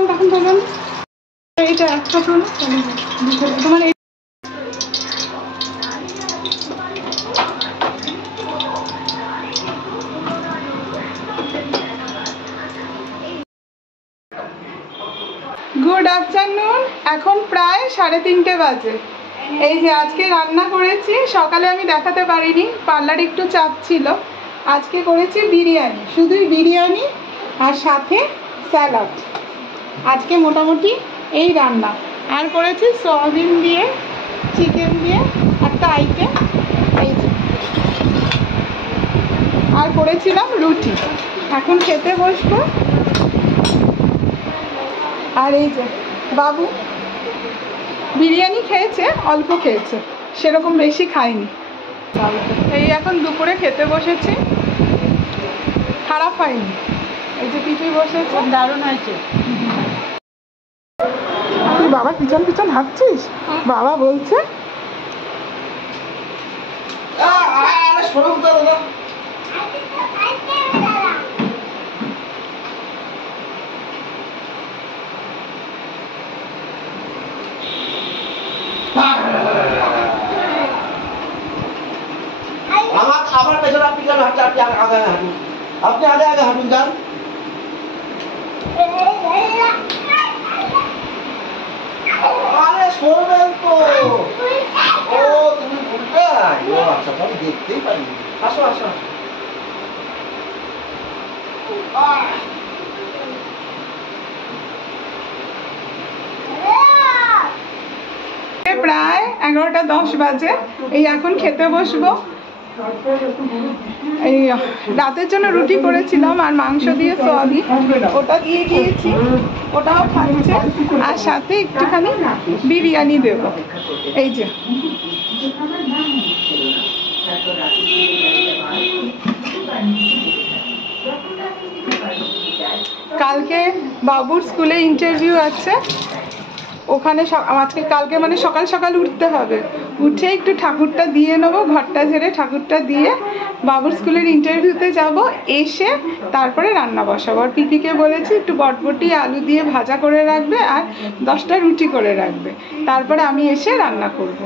বললাম তখন বললাম এইটা একটা শোনো তোমার গুড আফটারনুন। এখন প্রায় 3:30 বাজে। এই যে আজকে রান্না করেছি, সকালে আমি দেখাতে পারিনি, পার্লারে একটু চাপ ছিল। আজকে করেছি বিরিয়ানি, শুধুই বিরিয়ানি আর সাথে স্যালাড। আজকে মোটামুটি এই রান্না। আর করেছি সয়াবিন দিয়ে চিকেন দিয়ে একটা আইটেম, এই যে। আর করেছিলাম রুটি। এখন খেতে বসবো। আর এই যে বাবু বিরিয়ানি খেয়েছে, অল্প খেয়েছে, সেরকম বেশি খায়নি। এই এখন দুপুরে খেতে বসেছি, খারাপ হয়নি। এই যে পিঠে বসেছে, দারুণ হয়েছে। তুই বাবা পিছন পিছন হাঁটছিস? বাবা বলছে আমার পেছনে আপনি কেন হাঁটছেন? আপনি আগে হাঁটুন, আপনি আগে হাঁটুন যান। আরে সরবেন তো। ও তুমি ভুলবে? ও আচ্ছা, আমি দেখতেই পারিনি। আসো আসো। প্রায় 11:10 বাজে। এই এখন খেতে বসবো। এই রাতের জন্য রুটি করেছিলাম আর মাংস দিয়ে সয়াবিন, ওটা দিয়ে দিয়েছি, ওটাও খাচ্ছে। আর সাথে একটুখানি বিরিয়ানি দেব। এই যে কালকে বাবুর স্কুলে ইন্টারভিউ আছে, ওখানে আজকে কালকে মানে সকাল সকাল উঠতে হবে। উঠে একটু ঠাকুরটা দিয়ে নেবো, ঘরটা ঝেড়ে ঠাকুরটা দিয়ে বাবুর স্কুলের ইন্টারভিউতে যাব। এসে তারপরে রান্না বসাবো। আর পিপিকে বলেছি একটু বটবটি আলু দিয়ে ভাজা করে রাখবে আর 10টা রুটি করে রাখবে, তারপরে আমি এসে রান্না করব।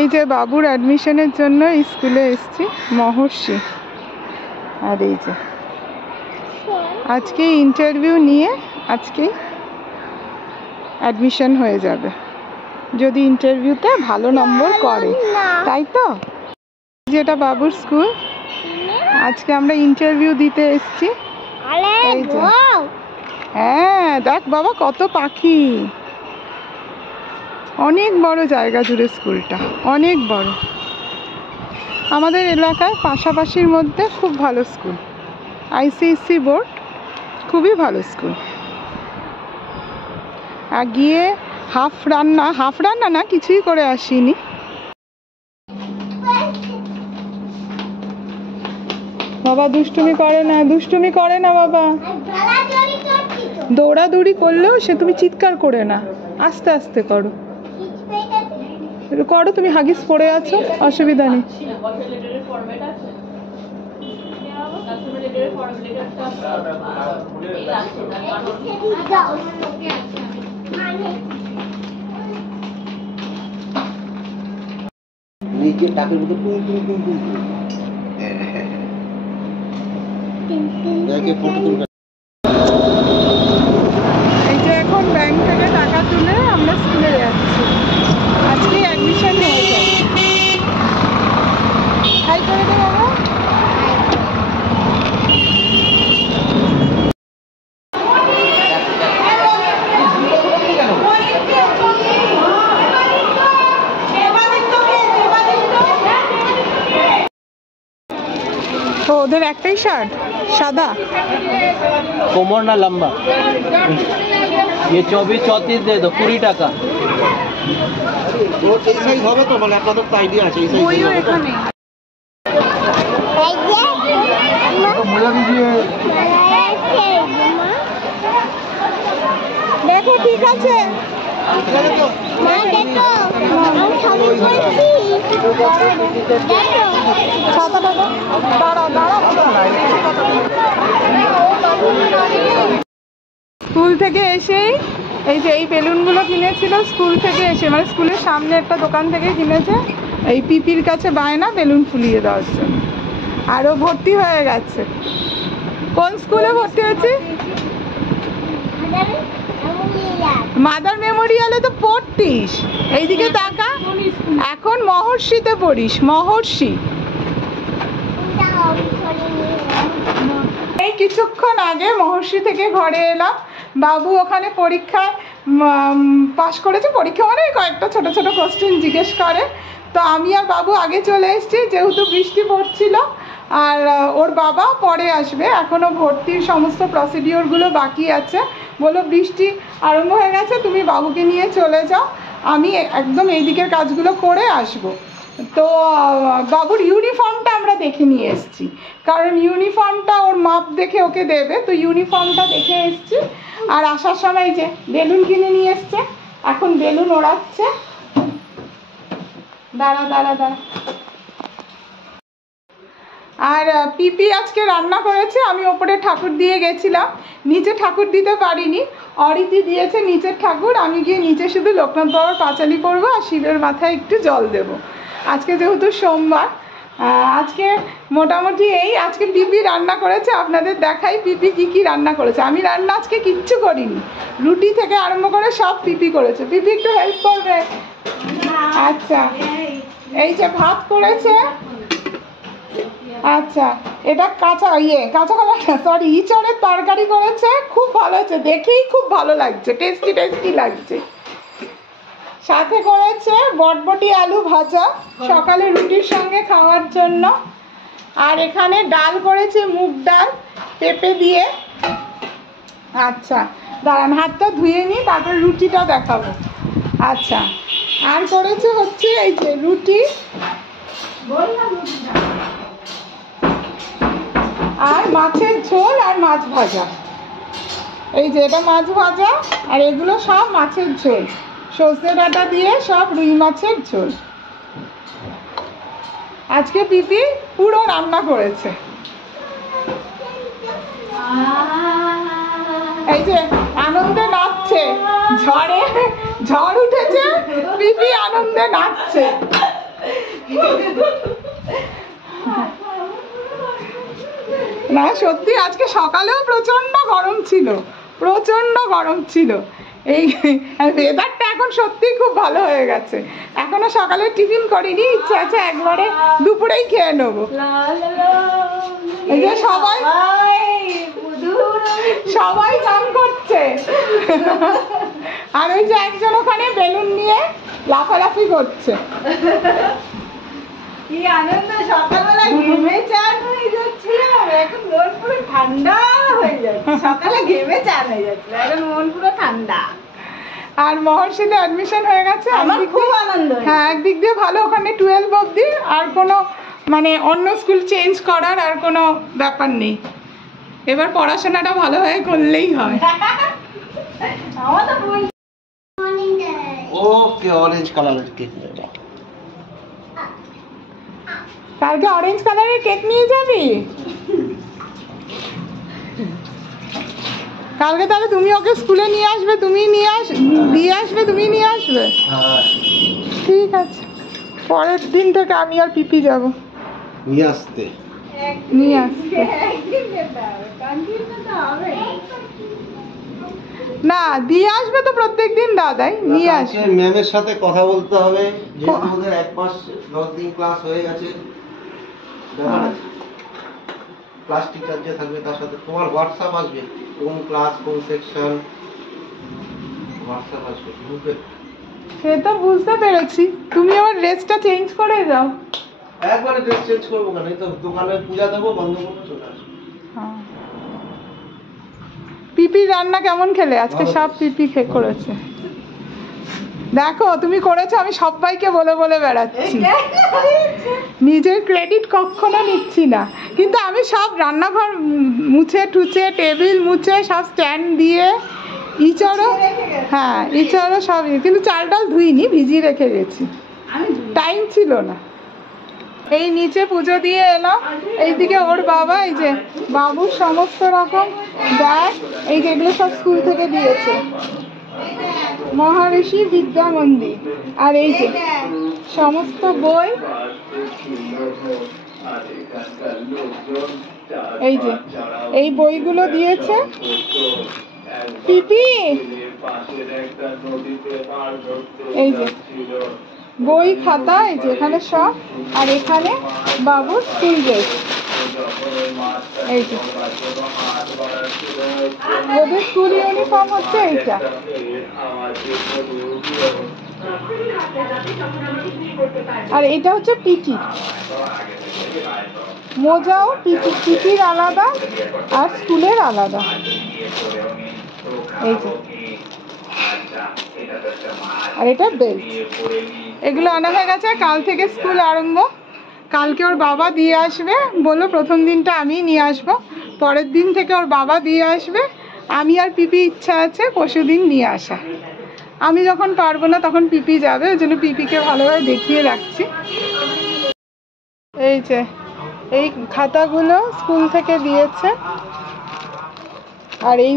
এই যে বাবুর অ্যাডমিশনের জন্য স্কুলে এসেছি, মহর্ষি। আর এই যে আজকে ইন্টারভিউ নিয়ে আজকেই অ্যাডমিশন হয়ে যাবে, যদি ইন্টারভিউতে ভালো নম্বর করে, তাই তো? যেটা বাবুর স্কুল, আজকে আমরা ইন্টারভিউ দিতে এসেছি। হ্যাঁ দেখ বাবা কত পাখি, অনেক বড় জায়গা জুড়ে স্কুলটা, অনেক বড়। আমাদের এলাকায় পাশাপাশির মধ্যে খুব ভালো স্কুল, আইসিএসসি বোর্ড, খুবই ভালো স্কুল। আর গিয়ে হাফ রান্না না, কিছুই করে আসিনি। বাবা দুষ্টুমি করে না বাবা। দৌড়াদৌড়ি করলেও সে তুমি চিৎকার করে না, আস্তে আস্তে করো। তুমি হাগিস পড়ে আছো, অসুবিধা নেই। নিজের টাকের মধ্যে ফটো তুলবে। এই যে এখন ব্যাংক থেকে টাকা তুলে আমরা স্কুলে যাচ্ছি। আজকে অ্যাডমিশন হয়ে যায়। হাই করে দে বাবা। তো ওদের একটাই শার্ট সাদা, কোমর না লম্বা? ये 24-34 दे दो, 20 টাকা। তো এই সাইজ হবে তো, মানে আপনাদের তো আইডিয়া আছে এই সাইজ এখানে। দেখো ঠিক আছে, দাঁড়া স্কুল থেকে এসেই এই যে এই বেলুনগুলো কিনেছিল স্কুল থেকে এসে, মানে স্কুলের সামনে একটা দোকান থেকে কিনেছে। এই পিপির কাছে বায়না বেলুন ফুলিয়ে দেওয়ার জন্য। আরও ভর্তি হয়ে গেছে। কোন স্কুলে ভর্তি হয়েছে? মাদার মেমোরিয়ালে তো পড়তিস, এইদিকে তাকা। এখন মহর্ষিতে পড়িস, মহর্ষি। এই কিছুক্ষণ আগে মহর্ষি থেকে ঘরে এলাম। বাবু ওখানে পরীক্ষায় পাশ করেছে, পরীক্ষা মানে কয়েকটা ছোট ছোট কোশ্চেন জিজ্ঞেস করে। তো আমি আর বাবু আগে চলে এসেছি, যেহেতু বৃষ্টি পড়ছিল। আর ওর বাবা পরে আসবে, এখনও ভর্তির সমস্ত প্রসিডিওরগুলো বাকি আছে। বলো বৃষ্টি আরম্ভ হয়ে গেছে, তুমি বাবুকে নিয়ে চলে যাও, আমি একদম এই দিকের কাজগুলো করে আসবো। তো বাবুর ইউনিফর্মটা আমরা দেখে নিয়ে এসেছি, কারণ ইউনিফর্মটা ওর মাপ দেখে ওকে দেবে। তো ইউনিফর্মটা দেখে এসেছি। আর আসার সময় যে বেলুন কিনে নিয়ে এসছে, এখন বেলুন ওড়াচ্ছে। দাঁড়া দাঁড়া দাঁড়া। আর পিপি আজকে রান্না করেছে। আমি ওপরে ঠাকুর দিয়ে গেছিলাম, নিচে ঠাকুর দিতে পারিনি। অরিতি দিয়েছে নিচের ঠাকুর, আমি গিয়ে নিচে শুধু লোকনাথ বাবার পাঁচালি পরবো আর শিবের মাথায় একটু জল দেব। আজকে যেহেতু সোমবার, আজকে মোটামুটি এই আজকে পিপি রান্না করেছে। আপনাদের দেখাই পিপি কী কী রান্না করেছে। আমি রান্না আজকে কিচ্ছু করিনি, রুটি থেকে আরম্ভ করে সব পিপি করেছে। পিপি একটু হেল্প করবে? আচ্ছা, এই যে ভাত করেছে। আচ্ছা, এটা কাঁচা কলা, সরি, ইঁচড়ের তরকারি করেছে। খুব ভালো হয়েছে, দেখেই খুব ভালো লাগছে, টেস্টি টেস্টি লাগছে। সাথে করেছে বটবটি আলু ভাজা, সকালে রুটির সঙ্গে খাওয়ার জন্য। আর এখানে ডাল করেছে, মুগ ডাল পেঁপে দিয়ে। আচ্ছা দাঁড়ান, হাতটা ধুয়ে নিই, তারপর রুটিটা দেখাবো। আচ্ছা, আর করেছে হচ্ছে এই যে রুটি আর মাছের ঝোল আর মাছ ভাজা। এই যে এটা মাছ ভাজা, আর এগুলো সব মাছের ঝোল, সর্ষে ডাঁটা দিয়ে সব রুই মাছের ঝোল। আজকে পিপি পুরো রান্না করেছে। এই যে আনন্দে নাচছে, ঝড় উঠেছে, পিপি আনন্দে নাচছে। না সত্যি আজকে সকালেও প্রচণ্ড গরম ছিল। এই ওয়েদারটা এখন সত্যিই খুব ভালো হয়ে গেছে। এখনো সকালে টিফিন করিনি, ইচ্ছা আছে একবারে দুপুরেই খেয়ে নেবো। এই যে সবাই গান করছে। আর ওই যে একজন ওখানে বেলুন নিয়ে লাফালাফি করছে। কি আনন্দ, সকালবেলা ঘেমে চান হয়ে যাচ্ছিল, এখন মন পুরো ঠান্ডা হয়ে যাচ্ছে। সকালে ঘেমে চান হয়ে যাচ্ছিল, এখন মন পুরো ঠান্ডা। আর মহর্ষিতে অ্যাডমিশন হয়ে গেছে, আমার খুব আনন্দ। হ্যাঁ, একদিক দিয়ে ভালো, ওখানে 12 অবধি আর কোনো মানে অন্য স্কুল চেঞ্জ করার আর কোনো ব্যাপার নেই। এবার পড়াশোনাটা ভালোভাবে করলেই হয়। আমার তো বই ওকে, অরেঞ্জ কালারের কেক। কালকে অরেঞ্জ কালারের কেক নিয়ে যাবি? কালকে তাহলে তুমি ওকে স্কুলে নিয়ে আসবে, তুমি দিয়ে আসবে, তুমি নিয়ে আসবে। ঠিক আছে, পরের দিন থেকে আমি আর পিপি যাব নিয়ে আসতে। একদিন যেতে হবে, কন্টিনিউ তো হবে। না, দিয়ে আসবে তো প্রত্যেক দিন দাদাই নিয়ে আসবে। ম্যামের সাথে কথা বলতে হবে, যেহেতু ওদের 1 মাস 10 দিন ক্লাস হয়ে গেছে। ক্লাস টিচার যে থাকবে তার সাথে তোমার হোয়াটসঅ্যাপ আসবে, কোন ক্লাস কোন সেকশন হোয়াটসঅ্যাপ আসবে গ্রুপে। সে তো বুঝতে পেরেছি, তুমি আবার ড্রেসটা চেঞ্জ করে যাও। একবারে ড্রেস চেঞ্জ করবো কেন, এই তো দোকানে পূজা দেবো, বন্ধ করবো, চলে আসবো। পিপি রান্না কেমন খেলে? আজকে সব পিপি করেছে। দেখো তুমি করেছো, আমি সবাইকে বলে বলে বেড়াচ্ছি, নিজের ক্রেডিট কখনো নিচ্ছি না। কিন্তু আমি সব রান্নাঘর মুছে টুছে, টেবিল মুছে, সব স্ট্যান্ড দিয়ে, ইঁচড়ও, হ্যাঁ ইঁচড়ও সব, কিন্তু চাল ডাল ধুইনি, ভিজিয়ে রেখে গেছি, টাইম ছিল না। এই নিচে পুজো দিয়ে এলাম, এইদিকে ওর বাবা এই যে বাবুর সমস্ত রকম ব্যাগ, এই যে এগুলো সব স্কুল থেকে দিয়েছে, মহারিষি বিদ্যা মন্দির, আর এই যে সমস্ত বই, এই যে এই বইগুলো দিয়েছে। পিপি এই যে বই খাতা, এই যে এখানে সব, আর এখানে বাবুর স্কুল ড্রেস, এই যে ওদের স্কুল ইউনিফর্ম হচ্ছে এইটা। আর এটা হচ্ছে পিটি, মোজাও পিটির আলাদা আর স্কুলের আলাদা, এই যে, আর এটা বেল্ট। এগুলো আনা হয়ে গেছে, কাল থেকে স্কুল আরম্ভ। কালকে ওর বাবা দিয়ে আসবে, বললো প্রথম দিনটা আমি নিয়ে আসবো, পরের দিন থেকে ওর বাবা দিয়ে আসবে। আমি আর পিপি ইচ্ছা আছে পরশুদিন নিয়ে আসা। আমি যখন পারবো না তখন পিপি যাবে, ওই জন্য পিপিকে ভালোভাবে দেখিয়ে রাখছি। এই যে এই খাতাগুলো স্কুল থেকে দিয়েছে, আর এই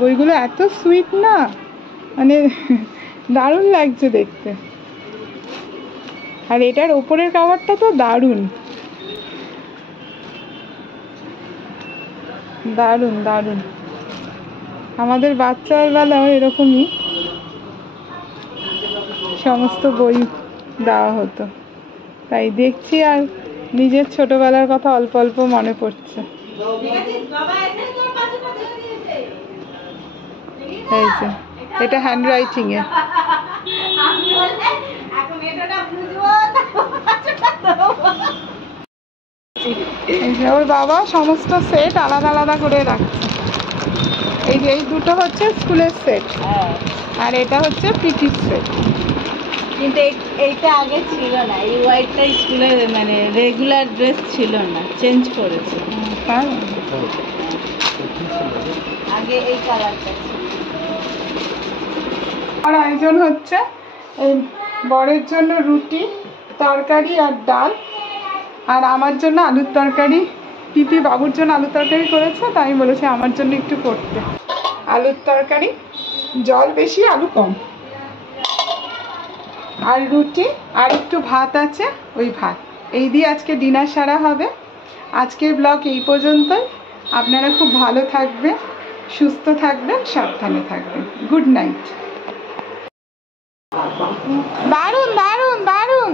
বইগুলো এত সুইট না, মানে দারুণ লাগছে দেখতে। আর এটার ওপরের কাভারটা তো দারুণ দারুণ দারুণ। আমাদের বাচ্চার বেলাও এরকমই সমস্ত বই দেওয়া হতো, তাই দেখছি আর নিজের ছোটবেলার কথা অল্প অল্প মনে পড়ছে। এই যে এটা হ্যান্ড রাইটিং এ, এই যে ওর বাবা সমস্ত সেট আলাদা আলাদা করে রাখছে। এই যে এই দুটো হচ্ছে স্কুলের সেট, আর এটা হচ্ছে পিটির সেট। কিন্তু এইটা আগে ছিল না, এই হোয়াইটটা স্কুলের মানে রেগুলার ড্রেস ছিল না, চেঞ্জ করেছে। আগে এই কালারটা ছিল। আর আয়োজন হচ্ছে এই বরের জন্য রুটি, তরকারি আর ডাল, আর আমার জন্য আলুর তরকারি। পিপি বাবুর জন্য আলুর তরকারি করেছে, তাই বলেছে আমার জন্য একটু করতে। আলুর তরকারি, জল বেশি আলু কম, আর রুটি, আর একটু ভাত আছে, ওই ভাত। এই দিয়ে আজকে ডিনার সারা হবে। আজকের ব্লগ এই পর্যন্তই। আপনারা খুব ভালো থাকবেন, সুস্থ থাকবেন, সাবধানে থাকবেন। Good night. দারুণ দারুণ দারুণ।